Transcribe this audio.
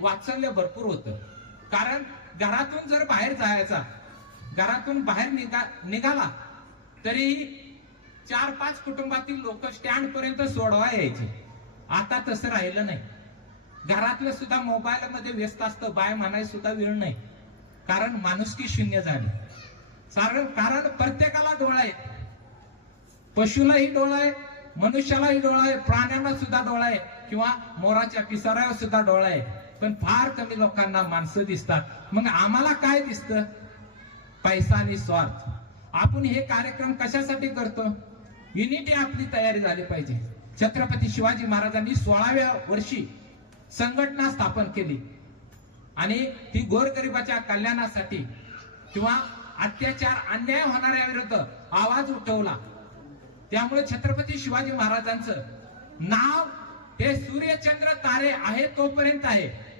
वाचल्य भरपूर होतं. कारण घरातून जर बाहेर जायचा, घरातून बाहेर निघाला तरी 4-5 कुटुंबातील लोक स्टँड पर्यंत सोडवा यायचे. आता तसं राहिलं नाही. घरातलं सुद्धा मोबाईल मध्ये व्यस्त असतं, बाय म्हणायला सुद्धा वेळ नाही. कारण माणुसकी शून्य झाली. कारण प्रत्येकाला डोळा आहे, पशुलाही डोळा आहे, मनुष्यालाही डोळा आहे, प्राण्यांना सुद्धा डोळा आहे, किंवा मोराच्या पिसाऱ्यावर सुद्धा डोळा आहे. पण फार कमी लोकांना माणसं दिसतात. मग आम्हाला काय दिसतं? पैसा आणि स्वार्थ. आपण हे कार्यक्रम कशासाठी करतो? युनिटी आपली तयारी झाली पाहिजे. छत्रपती शिवाजी महाराजांनी 16व्या वर्षी संघटना स्थापन केली आणि ती गोरगरिबाच्या कल्याणासाठी किंवा अत्याचार अन्याय होणाऱ्या विरुद्ध आवाज उठवला. त्यामुळे छत्रपती शिवाजी महाराजांचं नाव हे सूर्यचंद्र तारे आहे तोपर्यंत आहे.